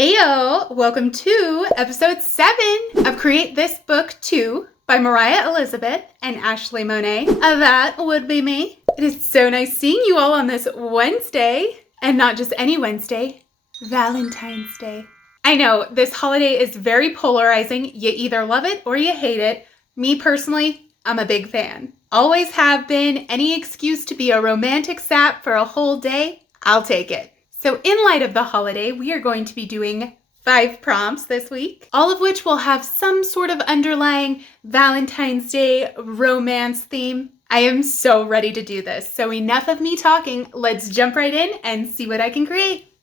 Ayo! Welcome to episode 7 of Create This Book 2 by Mariah Elizabeth and Ashleigh Monet. That would be me. It is so nice seeing you all on this Wednesday, and not just any Wednesday, Valentine's Day. I know, this holiday is very polarizing. You either love it or you hate it. Me personally, I'm a big fan. Always have been. Any excuse to be a romantic sap for a whole day, I'll take it. So in light of the holiday, we are going to be doing 5 prompts this week, all of which will have some sort of underlying Valentine's Day romance theme. I am so ready to do this. So enough of me talking. Let's jump right in and see what I can create.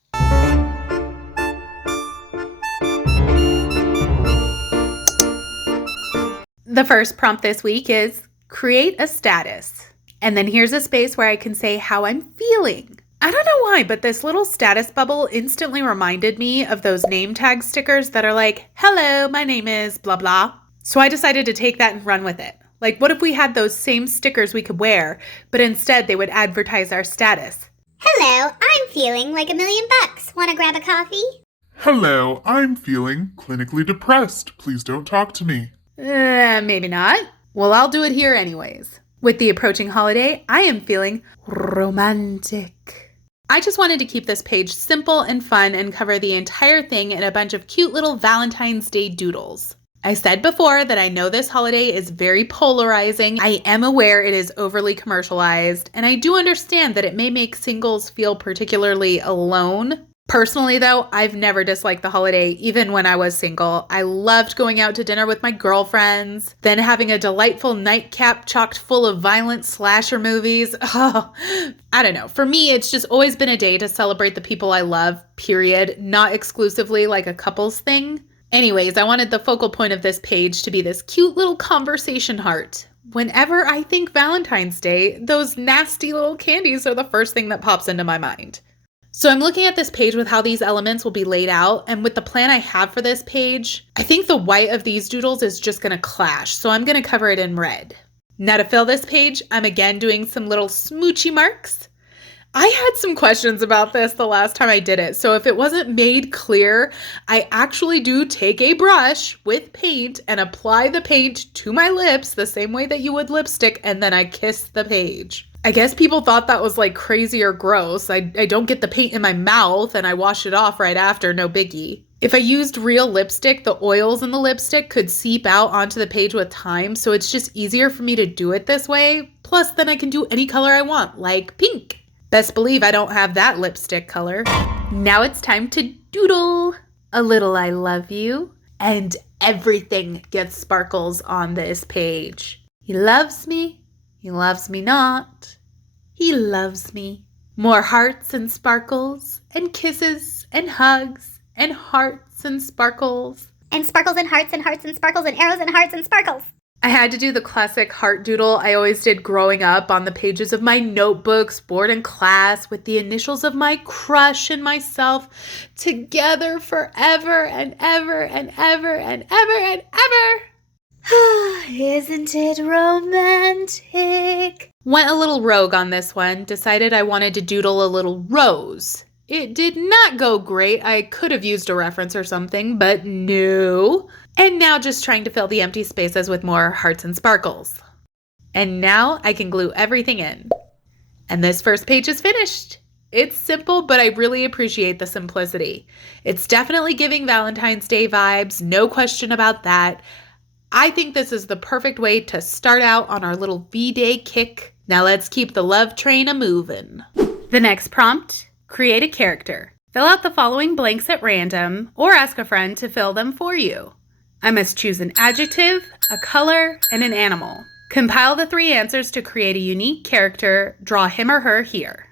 The first prompt this week is create a status. And then here's a space where I can say how I'm feeling. I don't know why, but this little status bubble instantly reminded me of those name tag stickers that are like, hello, my name is blah, blah. So I decided to take that and run with it. Like, what if we had those same stickers we could wear, but instead they would advertise our status? Hello, I'm feeling like $1,000,000. Want to grab a coffee? Hello, I'm feeling clinically depressed. Please don't talk to me. Maybe not. Well, I'll do it here anyways. With the approaching holiday, I am feeling romantic. I just wanted to keep this page simple and fun and cover the entire thing in a bunch of cute little Valentine's Day doodles. I said before that I know this holiday is very polarizing. I am aware it is overly commercialized, and I do understand that it may make singles feel particularly alone. Personally, though, I've never disliked the holiday, even when I was single. I loved going out to dinner with my girlfriends, then having a delightful nightcap chocked full of violent slasher movies. Oh, I don't know. For me, it's just always been a day to celebrate the people I love, period, not exclusively like a couples thing. Anyways, I wanted the focal point of this page to be this cute little conversation heart. Whenever I think Valentine's Day, those nasty little candies are the first thing that pops into my mind. So I'm looking at this page with how these elements will be laid out, and with the plan I have for this page, I think the white of these doodles is just going to clash, so I'm going to cover it in red. Now to fill this page, I'm again doing some little smoochy marks. I had some questions about this the last time I did it, so if it wasn't made clear, I actually do take a brush with paint and apply the paint to my lips the same way that you would lipstick, and then I kiss the page. I guess people thought that was like crazy or gross. I don't get the paint in my mouth and I wash it off right after, no biggie. If I used real lipstick, the oils in the lipstick could seep out onto the page with time, so it's just easier for me to do it this way. Plus, then I can do any color I want, like pink. Best believe I don't have that lipstick color. Now it's time to doodle. A little I love you, and everything gets sparkles on this page. He loves me not. He loves me. More hearts and sparkles, and kisses and hugs, and hearts and sparkles. And sparkles and hearts and hearts and sparkles and arrows and hearts and sparkles. I had to do the classic heart doodle I always did growing up on the pages of my notebooks, board and class, with the initials of my crush and myself together forever and ever and ever and ever and ever. Isn't it romantic? Went a little rogue on this one, decided I wanted to doodle a little rose. It did not go great. I could have used a reference or something, but no. And now just trying to fill the empty spaces with more hearts and sparkles. And now I can glue everything in. And this first page is finished. It's simple, but I really appreciate the simplicity. It's definitely giving Valentine's Day vibes, no question about that. I think this is the perfect way to start out on our little V-Day kick. Now let's keep the love train a-movin'. The next prompt, create a character. Fill out the following blanks at random, or ask a friend to fill them for you. I must choose an adjective, a color, and an animal. Compile the 3 answers to create a unique character. Draw him or her here.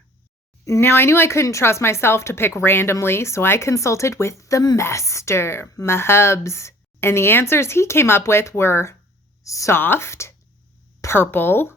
Now I knew I couldn't trust myself to pick randomly, so I consulted with the master, Mahubs. And the answers he came up with were soft, purple,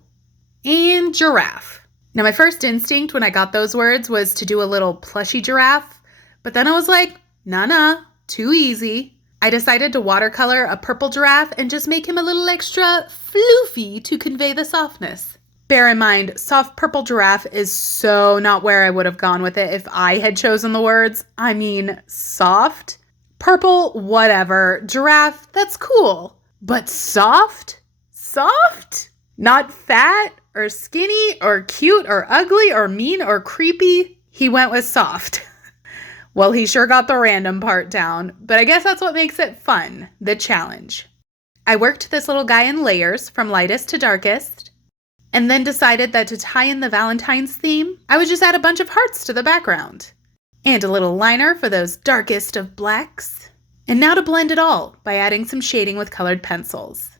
and giraffe. Now my first instinct when I got those words was to do a little plushy giraffe, but then I was like, nah, too easy. I decided to watercolor a purple giraffe and just make him a little extra floofy to convey the softness. Bear in mind, soft purple giraffe is so not where I would have gone with it if I had chosen the words. I mean, soft? Purple, whatever. Giraffe, that's cool. But soft? Soft? Not fat or skinny or cute or ugly or mean or creepy. He went with soft. Well, he sure got the random part down, but I guess that's what makes it fun, the challenge. I worked this little guy in layers from lightest to darkest, and then decided that to tie in the Valentine's theme, I would just add a bunch of hearts to the background. And a little liner for those darkest of blacks. And now to blend it all by adding some shading with colored pencils.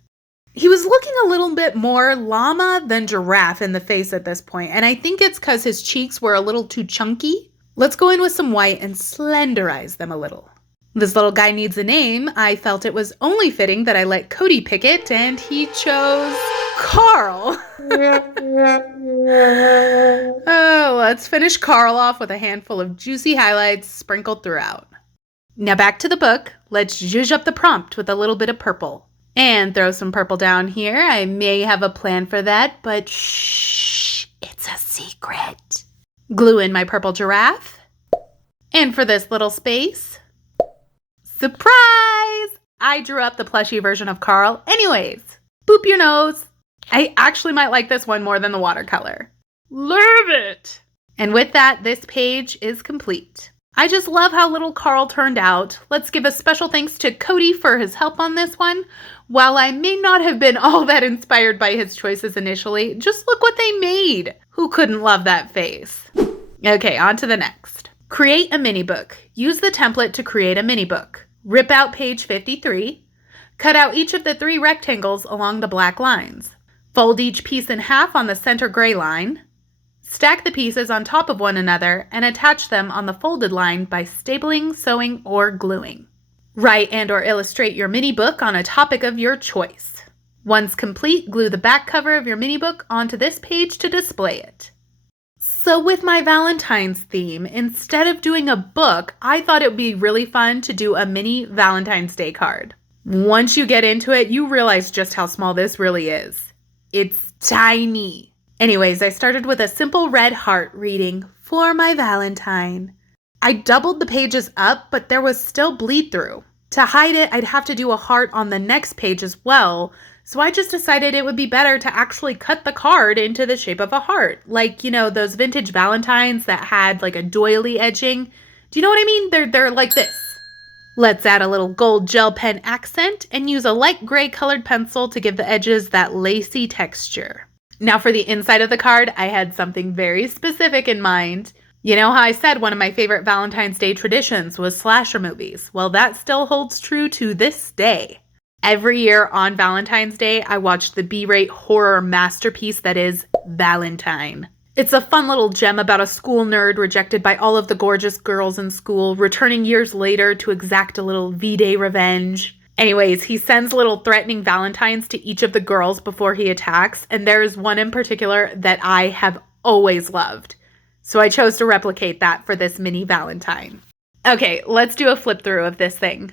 He was looking a little bit more llama than giraffe in the face at this point, and I think it's because his cheeks were a little too chunky. Let's go in with some white and slenderize them a little. This little guy needs a name. I felt it was only fitting that I let Cody pick it, and he chose Carl. Oh, let's finish Carl off with a handful of juicy highlights sprinkled throughout. Now back to the book. Let's zhuzh up the prompt with a little bit of purple. And throw some purple down here. I may have a plan for that, but shh, it's a secret. Glue in my purple giraffe. And for this little space, surprise! I drew up the plushie version of Carl anyways. Boop your nose. I actually might like this one more than the watercolor. Love it! And with that, this page is complete. I just love how little Carl turned out. Let's give a special thanks to Cody for his help on this one. While I may not have been all that inspired by his choices initially, just look what they made. Who couldn't love that face? Okay, on to the next. Create a mini book. Use the template to create a mini book. Rip out page 53. Cut out each of the 3 rectangles along the black lines. Fold each piece in half on the center gray line. Stack the pieces on top of one another and attach them on the folded line by stapling, sewing, or gluing. Write and/or illustrate your mini book on a topic of your choice. Once complete, glue the back cover of your mini book onto this page to display it. So with my Valentine's theme, instead of doing a book, I thought it would be really fun to do a mini Valentine's Day card. Once you get into it, you realize just how small this really is. It's tiny. Anyways, I started with a simple red heart reading, "For my Valentine." I doubled the pages up, but there was still bleed through. To hide it, I'd have to do a heart on the next page as well, so I just decided it would be better to actually cut the card into the shape of a heart. Like, you know, those vintage Valentines that had like a doily edging. Do you know what I mean? They're like this. Let's add a little gold gel pen accent and use a light gray colored pencil to give the edges that lacy texture. Now for the inside of the card, I had something very specific in mind. You know how I said one of my favorite Valentine's Day traditions was slasher movies? Well, that still holds true to this day. Every year on Valentine's Day, I watch the B-rate horror masterpiece that is Valentine. It's a fun little gem about a school nerd rejected by all of the gorgeous girls in school, returning years later to exact a little V-Day revenge. Anyways, he sends little threatening Valentines to each of the girls before he attacks, and there is one in particular that I have always loved. So I chose to replicate that for this mini Valentine. Okay, let's do a flip through of this thing.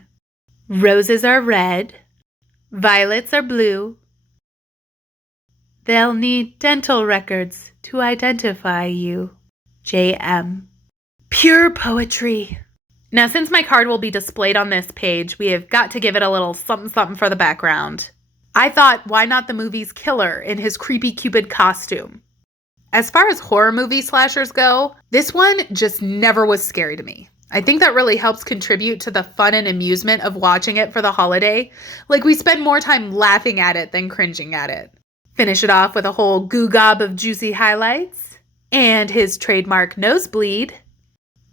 Roses are red. Violets are blue. They'll need dental records to identify you. J.M. Pure poetry. Now, since my card will be displayed on this page, we have got to give it a little something for the background. I thought, why not the movie's killer in his creepy Cupid costume? As far as horror movie slashers go, this one just never was scary to me. I think that really helps contribute to the fun and amusement of watching it for the holiday. Like, we spend more time laughing at it than cringing at it. Finish it off with a whole goo-gob of juicy highlights and his trademark nosebleed.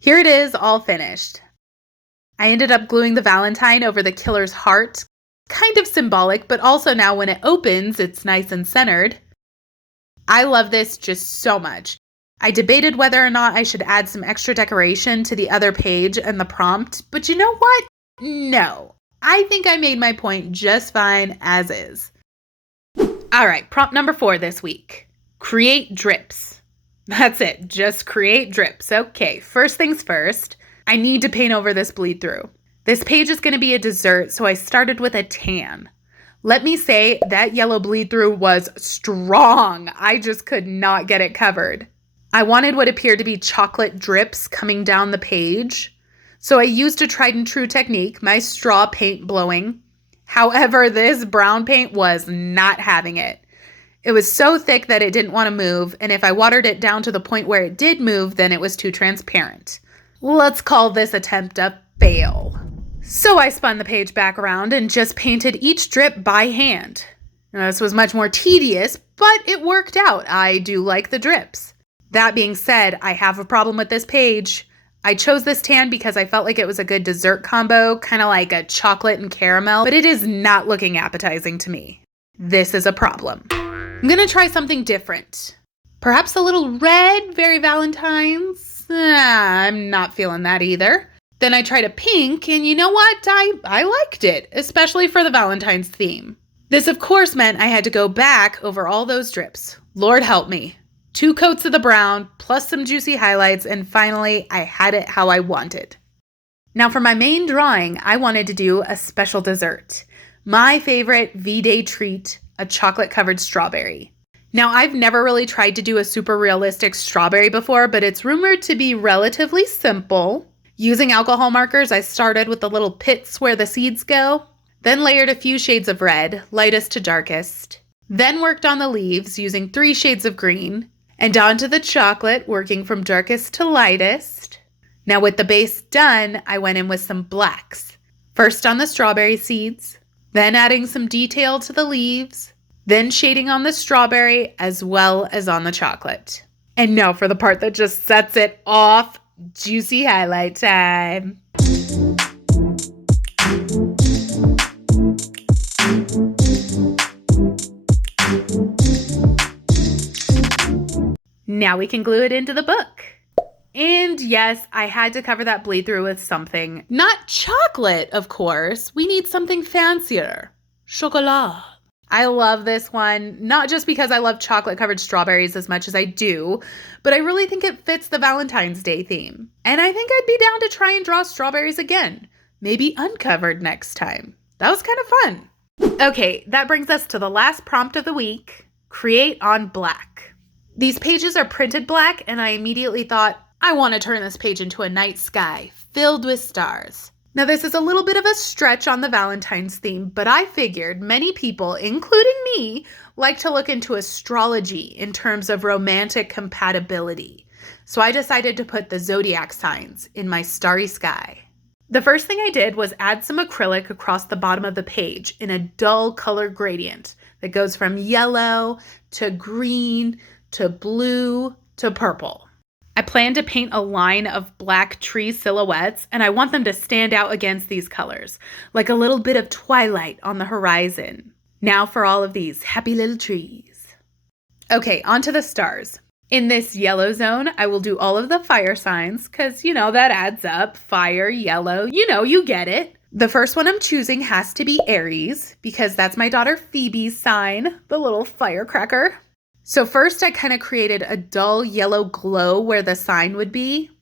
Here it is, all finished. I ended up gluing the Valentine over the killer's heart. Kind of symbolic, but also now when it opens, it's nice and centered. I love this just so much. I debated whether or not I should add some extra decoration to the other page and the prompt, but you know what? No. I think I made my point just fine as is. All right, prompt number 4 this week. Create drips. That's it, just create drips. Okay, first things first, I need to paint over this bleed through. This page is going to be a dessert, so I started with a tan. Let me say that yellow bleed through was strong. I just could not get it covered. I wanted what appeared to be chocolate drips coming down the page. So I used a tried and true technique, my straw paint blowing. However, this brown paint was not having it. It was so thick that it didn't want to move, and if I watered it down to the point where it did move, then it was too transparent. Let's call this attempt a fail. So I spun the page back around and just painted each drip by hand. Now, this was much more tedious, but it worked out. I do like the drips. That being said, I have a problem with this page. I chose this tan because I felt like it was a good dessert combo, kind of like a chocolate and caramel, but it is not looking appetizing to me. This is a problem. I'm going to try something different. Perhaps a little red, very Valentine's. I'm not feeling that either. Then I tried a pink, and you know what? I liked it, especially for the Valentine's theme. This, of course, meant I had to go back over all those drips. Lord help me. 2 coats of the brown, plus some juicy highlights, and finally, I had it how I wanted. Now for my main drawing, I wanted to do a special dessert. My favorite V-Day treat, a chocolate-covered strawberry. Now, I've never really tried to do a super realistic strawberry before, but it's rumored to be relatively simple. Using alcohol markers, I started with the little pits where the seeds go, then layered a few shades of red, lightest to darkest, then worked on the leaves using 3 shades of green, and onto the chocolate, working from darkest to lightest. Now with the base done, I went in with some blacks. First on the strawberry seeds, then adding some detail to the leaves, then shading on the strawberry as well as on the chocolate. And now for the part that just sets it off, juicy highlight time. Now we can glue it into the book. And yes, I had to cover that bleed through with something. Not chocolate, of course. We need something fancier. Chocolat. I love this one, not just because I love chocolate-covered strawberries as much as I do, but I really think it fits the Valentine's Day theme. And I think I'd be down to try and draw strawberries again. Maybe uncovered next time. That was kind of fun. Okay, that brings us to the last prompt of the week. Create on black. These pages are printed black, and I immediately thought, I want to turn this page into a night sky filled with stars. Now, this is a little bit of a stretch on the Valentine's theme, but I figured many people, including me, like to look into astrology in terms of romantic compatibility. So I decided to put the zodiac signs in my starry sky. The first thing I did was add some acrylic across the bottom of the page in a dull color gradient that goes from yellow to green to blue to purple. I plan to paint a line of black tree silhouettes, and I want them to stand out against these colors, like a little bit of twilight on the horizon. Now for all of these happy little trees. Okay, on to the stars. In this yellow zone, I will do all of the fire signs, because, that adds up. Fire, yellow, you get it. The first one I'm choosing has to be Aries, because that's my daughter Phoebe's sign, the little firecracker. So first I kind of created a dull yellow glow where the sign would be,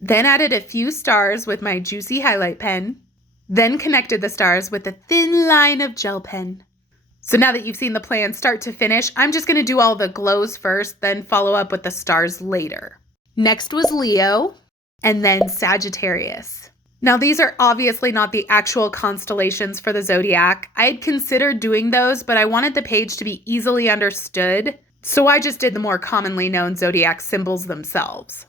then added a few stars with my juicy highlight pen, then connected the stars with a thin line of gel pen. So now that you've seen the plan start to finish, I'm just going to do all the glows first, then follow up with the stars later. Next was Leo, and then Sagittarius. Now these are obviously not the actual constellations for the zodiac. I had considered doing those, but I wanted the page to be easily understood. So I just did the more commonly known zodiac symbols themselves.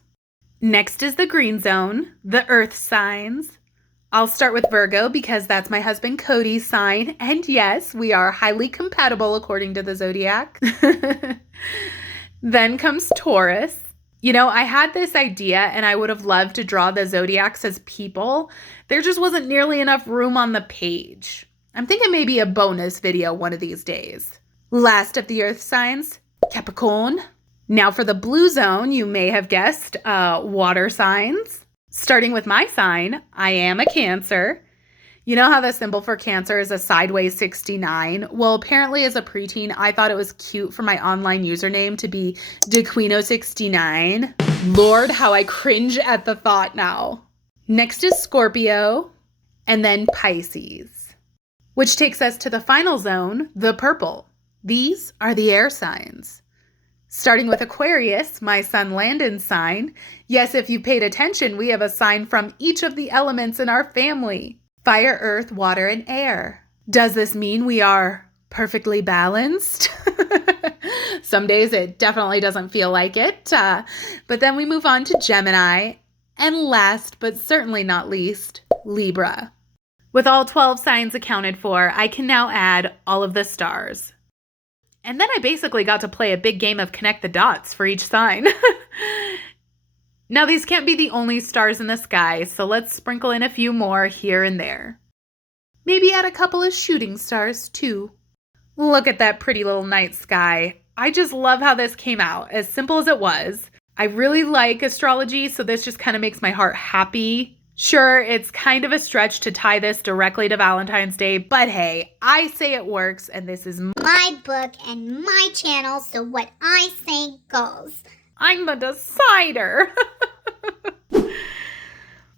Next is the green zone, the earth signs. I'll start with Virgo because that's my husband Cody's sign. And yes, we are highly compatible according to the zodiac. Then comes Taurus. I had this idea and I would have loved to draw the zodiacs as people. There just wasn't nearly enough room on the page. I'm thinking maybe a bonus video one of these days. Last of the earth signs, Capricorn. Now for the blue zone, you may have guessed, water signs. Starting with my sign, I am a Cancer. You know how the symbol for Cancer is a sideways 69? Well, apparently as a preteen, I thought it was cute for my online username to be DeQuino69. Lord, how I cringe at the thought now. Next is Scorpio, and then Pisces. Which takes us to the final zone, the purple. These are the air signs. Starting with Aquarius, my son Landon's sign. Yes, if you paid attention, we have a sign from each of the elements in our family. Fire, earth, water, and air. Does this mean we are perfectly balanced? Some days it definitely doesn't feel like it. But then we move on to Gemini. And last, but certainly not least, Libra. With all 12 signs accounted for, I can now add all of the stars. And then I basically got to play a big game of connect the dots for each sign. Now, these can't be the only stars in the sky, so let's sprinkle in a few more here and there. Maybe add a couple of shooting stars, too. Look at that pretty little night sky. I just love how this came out, as simple as it was. I really like astrology, so this just kind of makes my heart happy. Sure, it's kind of a stretch to tie this directly to Valentine's Day, but hey, I say it works, and this is my book and my channel, so what I say goes. I'm the decider.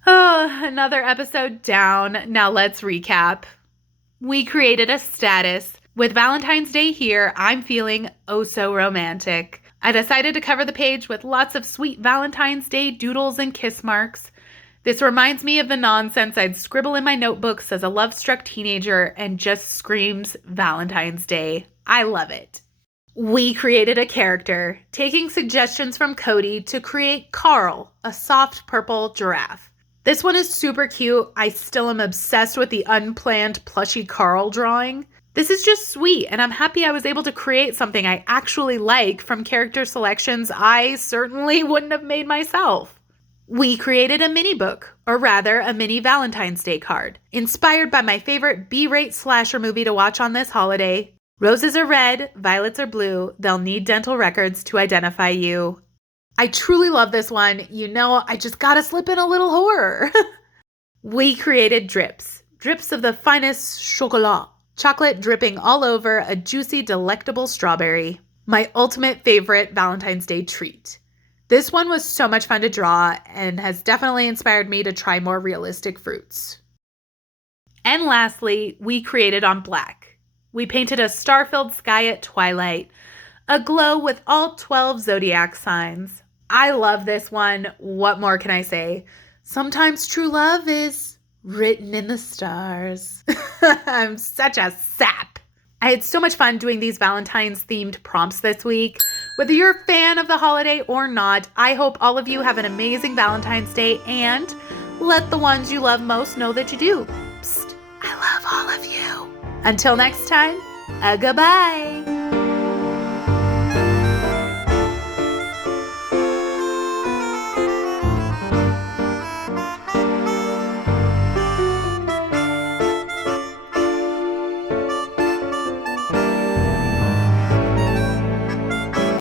Oh, another episode down. Now let's recap. We created a status. With Valentine's Day here, I'm feeling oh so romantic. I decided to cover the page with lots of sweet Valentine's Day doodles and kiss marks. This reminds me of the nonsense I'd scribble in my notebooks as a love-struck teenager and just screams Valentine's Day. I love it. We created a character, taking suggestions from Cody to create Carl, a soft purple giraffe. This one is super cute. I still am obsessed with the unplanned plushy Carl drawing. This is just sweet, and I'm happy I was able to create something I actually like from character selections I certainly wouldn't have made myself. We created a mini book, or rather a mini Valentine's Day card, inspired by my favorite B-rate slasher movie to watch on this holiday. Roses are red, violets are blue, they'll need dental records to identify you. I truly love this one. You know, I just gotta slip in a little horror. We created drips of the finest chocolate dripping all over a juicy, delectable strawberry. My ultimate favorite Valentine's Day treat. This one was so much fun to draw and has definitely inspired me to try more realistic fruits. And lastly, we created on black. We painted a star-filled sky at twilight, aglow with all 12 zodiac signs. I love this one. What more can I say? Sometimes true love is written in the stars. I'm such a sap. I had so much fun doing these Valentine's themed prompts this week. Whether you're a fan of the holiday or not, I hope all of you have an amazing Valentine's Day and let the ones you love most know that you do. Psst, I love all of you. Until next time, goodbye.